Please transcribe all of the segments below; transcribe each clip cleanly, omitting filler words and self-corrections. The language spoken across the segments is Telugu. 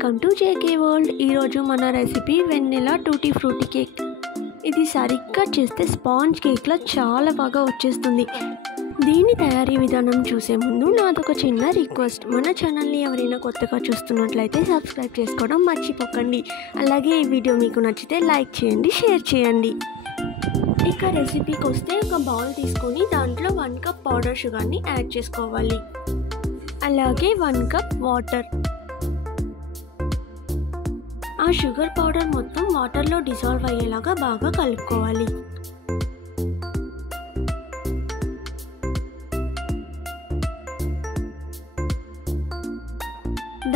Welcome to JK world. ఈరోజు మన రెసిపీ వెన్నెలా టూటీ ఫ్రూటీ కేక్. ఇది సరిగ్గా చేస్తే స్పాంజ్ కేక్లో చాలా బాగా వచ్చేస్తుంది. దీని తయారీ విధానం చూసే ముందు నాదొక చిన్న రిక్వెస్ట్, మన ఛానల్ని ఎవరైనా కొత్తగా చూస్తున్నట్లయితే సబ్స్క్రైబ్ చేసుకోవడం మర్చిపోకండి. అలాగే ఈ వీడియో మీకు నచ్చితే లైక్ చేయండి, షేర్ చేయండి. ఇక రెసిపీకి వస్తే ఒక బౌల్ తీసుకొని దాంట్లో 1 కప్ పౌడర్ షుగర్ని యాడ్ చేసుకోవాలి. అలాగే 1 కప్ వాటర్. ఆ షుగర్ పౌడర్ మొత్తం వాటర్లో డిజాల్వ్ అయ్యేలాగా బాగా కలుపుకోవాలి.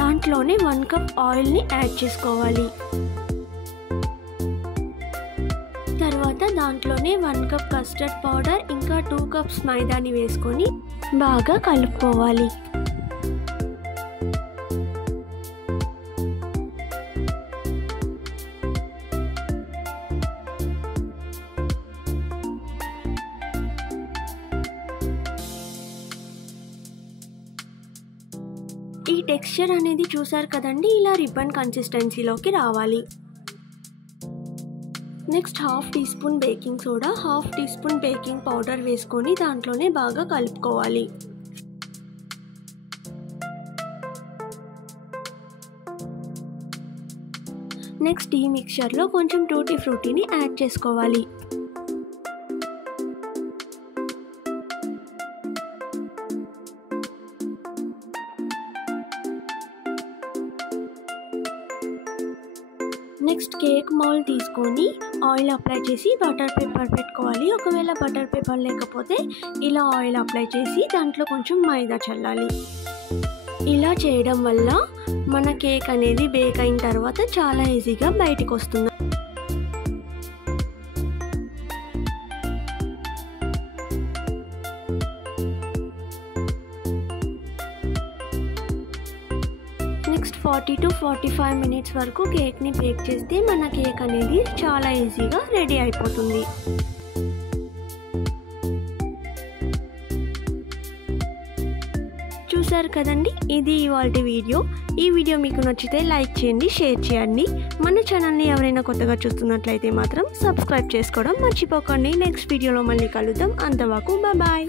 దాంట్లోనే 1 కప్ ఆయిల్ని యాడ్ చేసుకోవాలి. తర్వాత దాంట్లోనే 1 కప్ కస్టర్డ్ పౌడర్ ఇంకా 2 కప్స్ మైదాని వేసుకొని బాగా కలుపుకోవాలి. ఈ టెక్స్చర్ అనేది చూసారు కదండి, ఇలా రిబ్బన్ కన్సిస్టెన్సీలోకి రావాలి. Next 1/2 teaspoon baking soda, 1/2 teaspoon baking powder వేసుకొని దాంట్లోనే బాగా కలుపుకోవాలి. నెక్స్ట్ ఈ మిక్చర్లో కొంచెం టూటీ ఫ్రూటీని యాడ్ చేసుకోవాలి. నెక్స్ట్ కేక్ మౌల్డ్ తీసుకొని ఆయిల్ అప్లై చేసి బటర్ పేపర్ పెట్టుకోవాలి. ఒకవేళ బటర్ పేపర్ లేకపోతే ఇలా ఆయిల్ అప్లై చేసి దాంట్లో కొంచెం మైదా చల్లాలి. ఇలా చేయడం వల్ల మన కేక్ అనేది బేక్ అయిన తర్వాత చాలా ఈజీగా బయటకు వస్తుంది. నెక్స్ట్ 40 to 45 మినిట్స్ వరకు కేక్ని బేక్ చేస్తే మన కేక్ అనేది చాలా ఈజీగా రెడీ అయిపోతుంది. చూసారు కదండి, ఇది ఇవాల్టి వీడియో. ఈ వీడియో మీకు నచ్చితే లైక్ చేయండి, షేర్ చేయండి. మన ఛానల్ని ఎవరైనా కొత్తగా చూస్తున్నట్లయితే మాత్రం సబ్స్క్రైబ్ చేసుకోవడం మర్చిపోకండి. నెక్స్ట్ వీడియోలో మళ్ళీ కలుద్దాం. అంతవరకు బాయ్.